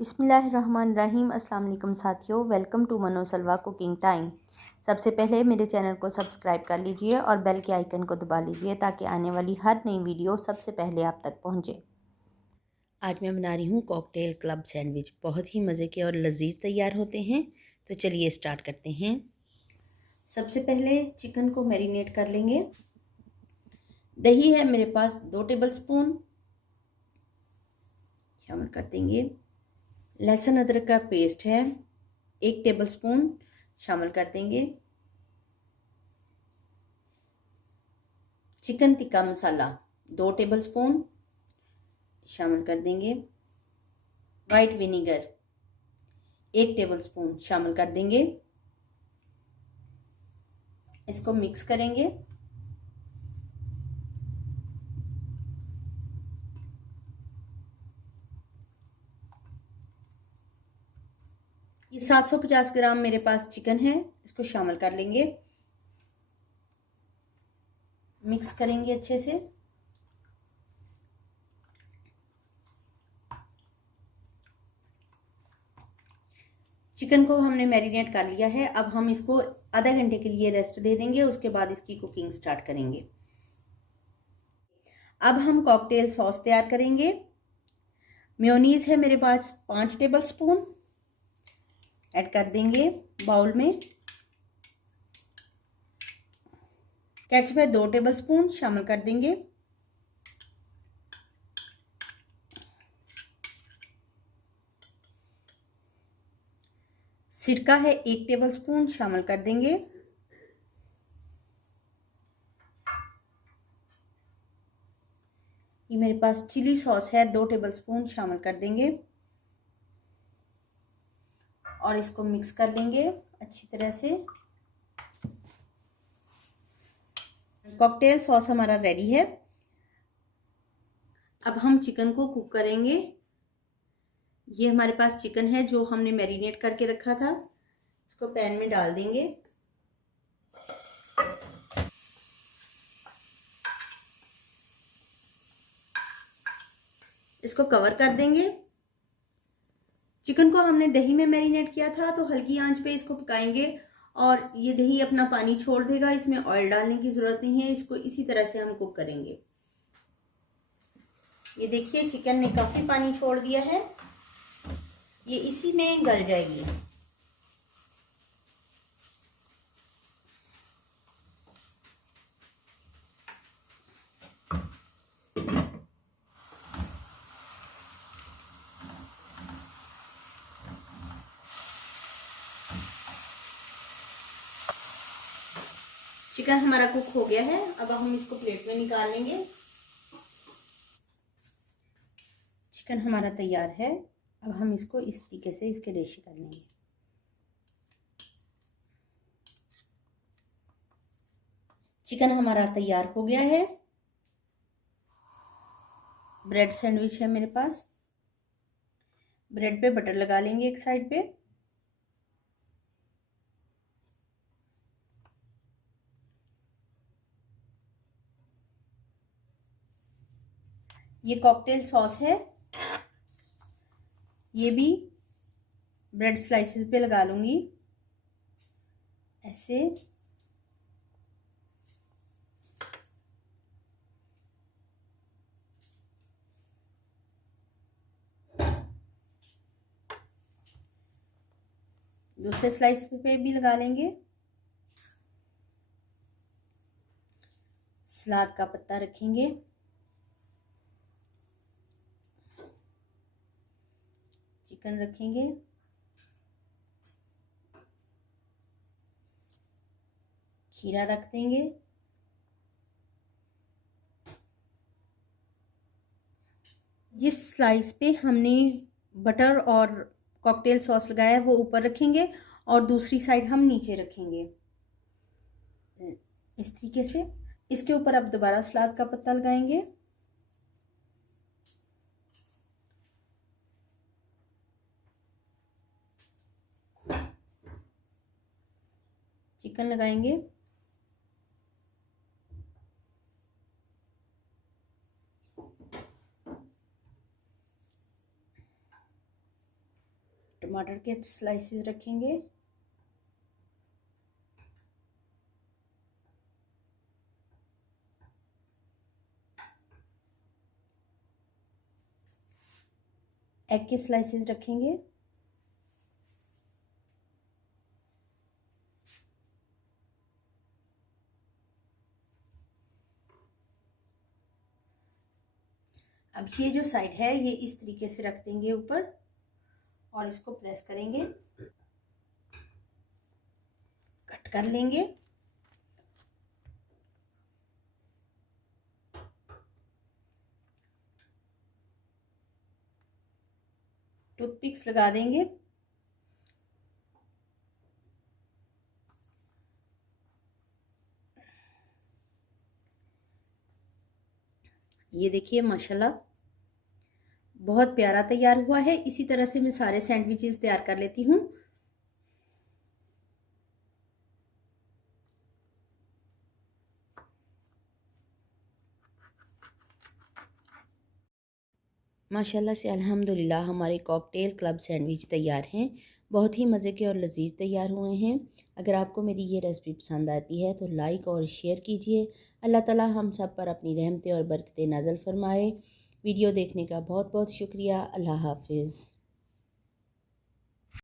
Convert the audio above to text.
बिस्मिल्लाहिर्रहमानिर्रहीम। अस्सलाम वालेकुम साथियों, वेलकम टू मनो सलवा कुकिंग टाइम। सबसे पहले मेरे चैनल को सब्सक्राइब कर लीजिए और बेल के आइकन को दबा लीजिए ताकि आने वाली हर नई वीडियो सबसे पहले आप तक पहुंचे। आज मैं बना रही हूँ कॉकटेल क्लब सैंडविच। बहुत ही मज़े के और लजीज तैयार होते हैं। तो चलिए स्टार्ट करते हैं। सबसे पहले चिकन को मैरिनेट कर लेंगे। दही है मेरे पास 2 टेबलस्पून शामिल कर देंगे। लहसुन अदरक का पेस्ट है 1 टेबलस्पून शामिल कर देंगे। चिकन टिक्का मसाला 2 टेबलस्पून शामिल कर देंगे। वाइट विनेगर 1 टेबलस्पून शामिल कर देंगे। इसको मिक्स करेंगे। ये 750 ग्राम मेरे पास चिकन है, इसको शामिल कर लेंगे। मिक्स करेंगे अच्छे से। चिकन को हमने मैरिनेट कर लिया है। अब हम इसको आधा घंटे के लिए रेस्ट दे देंगे, उसके बाद इसकी कुकिंग स्टार्ट करेंगे। अब हम कॉकटेल सॉस तैयार करेंगे। मेयोनीज है मेरे पास 5 टेबलस्पून ऐड कर देंगे बाउल में। केचप है 2 टेबलस्पून शामिल कर देंगे। सिरका है 1 टेबलस्पून शामिल कर देंगे। ये मेरे पास चिली सॉस है 2 टेबलस्पून शामिल कर देंगे और इसको मिक्स कर लेंगे अच्छी तरह से। कॉकटेल सॉस हमारा रेडी है। अब हम चिकन को कुक करेंगे। ये हमारे पास चिकन है जो हमने मैरिनेट करके रखा था। इसको पैन में डाल देंगे। इसको कवर कर देंगे। चिकन को हमने दही में मैरिनेट किया था तो हल्की आंच पे इसको पकाएंगे और ये दही अपना पानी छोड़ देगा। इसमें ऑयल डालने की जरूरत नहीं है। इसको इसी तरह से हम कुक करेंगे। ये देखिए चिकन ने काफी पानी छोड़ दिया है, ये इसी में गल जाएगी। चिकन हमारा कुक हो गया है। अब हम इसको प्लेट में निकाल लेंगे। चिकन हमारा तैयार है। अब हम इसको इस तरीके से इसके रेशे कर लेंगे। चिकन हमारा तैयार हो गया है। ब्रेड सैंडविच है मेरे पास। ब्रेड पे बटर लगा लेंगे एक साइड पे। ये कॉकटेल सॉस है, ये भी ब्रेड स्लाइसेस पे लगा लूंगी ऐसे। दूसरे स्लाइस पे भी लगा लेंगे। सलाद का पत्ता रखेंगे। चिकन रखेंगे। खीरा रख देंगे। जिस स्लाइस पे हमने बटर और कॉकटेल सॉस लगाया है वो ऊपर रखेंगे और दूसरी साइड हम नीचे रखेंगे इस तरीके से। इसके ऊपर अब दोबारा सलाद का पत्ता लगाएंगे। चिकन लगाएंगे। टमाटर के स्लाइसेस रखेंगे। एग के स्लाइसेस रखेंगे। अब ये जो साइड है ये इस तरीके से रख देंगे ऊपर और इसको प्रेस करेंगे, कट कर लेंगे। टूथपिक्स लगा देंगे। ये देखिए माशाल्लाह बहुत प्यारा तैयार हुआ है। इसी तरह से मैं सारे सैंडविचेस तैयार कर लेती हूँ। माशाल्लाह से अल्हम्दुलिल्लाह हमारे कॉकटेल क्लब सैंडविच तैयार हैं। बहुत ही मज़े के और लजीज तैयार हुए हैं। अगर आपको मेरी ये रेसिपी पसंद आती है तो लाइक और शेयर कीजिए। अल्लाह ताला हम सब पर अपनी रहमतें और बरकतें नाज़िल फरमाए। वीडियो देखने का बहुत बहुत शुक्रिया। अल्लाह हाफिज़।